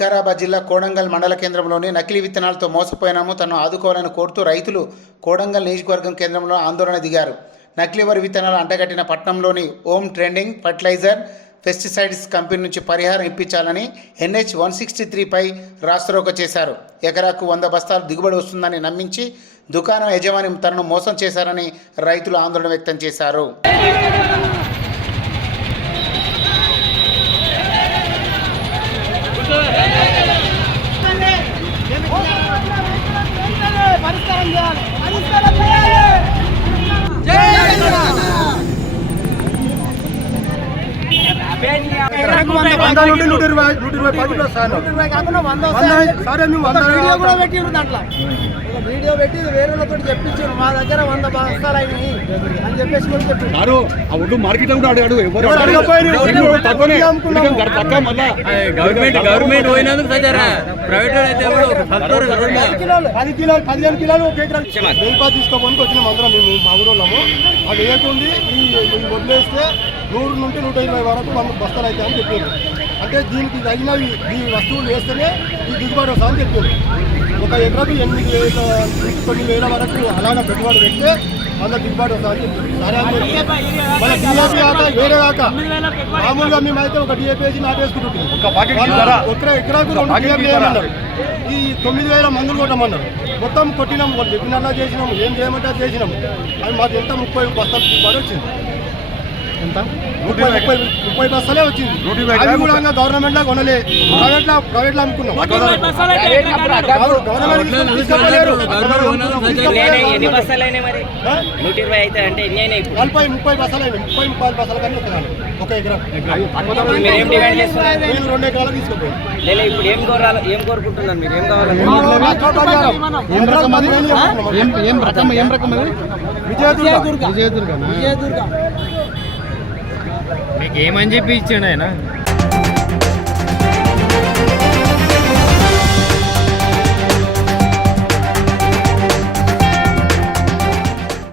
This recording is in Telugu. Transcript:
వికారాబాద్ జిల్లా కోడంగల్ మండల కేంద్రంలోని నకిలీ విత్తనాలతో మోసపోయినాము, తను ఆదుకోవాలని కోరుతూ రైతులు కోడంగల్ నియోజకవర్గం కేంద్రంలో ఆందోళన దిగారు. నకిలీ వరి విత్తనాలు అంటగట్టిన పట్టణంలోని Om trending fertilizer pesticides company నుంచి పరిహారం ఇప్పించాలని NH 163పై రాస్తారోకో చేశారు. ఎకరాకు 100 బస్తాలు దిగుబడి వస్తుందని నమ్మించి దుకాణం యజమాని తనను మోసం చేశారని రైతులు ఆందోళన వ్యక్తం చేశారు. వీడియో పెట్టి వేరేతో చెప్పించారు. మా దగ్గర 100 బస్తాలు అయినాయి అని చెప్పేసి కూడా చెప్పారు. మార్కెట్ అడిగాడు గవర్నమెంట్ పోయినందుకు ప్రైవేట్ 10 కిలోలు 15 కిలోలు వెయ్యి తీసుకోవడానికి వచ్చిన మంత్రం మేము మా ఊళ్ళము. అది వేయకుండి వదిలేస్తే 100 నుండి 120 వరకు 100 బస్తాలు అవుతాయి అని చెప్పారు. అంటే దీనికి తగినవి ఈ వస్తువులు వేస్తేనే ఈ దిగుబడి వస్తా అని చెప్పారు. ఒక ఎకరాకు 8,000-9,000 వరకు అలాగే పెట్టుబడి పెడితే అందులో దిగుబడి వస్తా అని చెప్పారు. సరే అని చెప్పి మన DAP కాక వేరే కాక మామూలుగా మేమైతే ఒక DAP వేసి నాటేసుకుంటుంది. ఒక ఎకరాకు 2 DAP వేయమన్నారు. ఈ 9,000 మందులు కొట్టమన్నారు. మొత్తం కొట్టినాము, వాళ్ళు చెప్పినలా చేసినాము, ఏం చేయమంటే చేసినాము. అది మాకు ఎంత 30 బస్తాలు దిగుబడి వచ్చింది. ఎంత 30 బస్తాలే వచ్చింది. అది కూడా గవర్నమెంట్ లో కొనలే, ప్రైవేట్ లో అమ్ముకున్నాం. గవర్నమెంట్ 30 బస్తాలు అయినాయి. 30 బస్తాల కానీ ఒక ఎకరం. నేను 2 ఎకరాలు తీసుకుపోయాను. ఇప్పుడు ఏం కోరుకుంటున్నారు మీరు? ఏం కావాలి? విజయదుర్గ మీకు ఏమని చెప్పి ఇచ్చాడు ఆయన?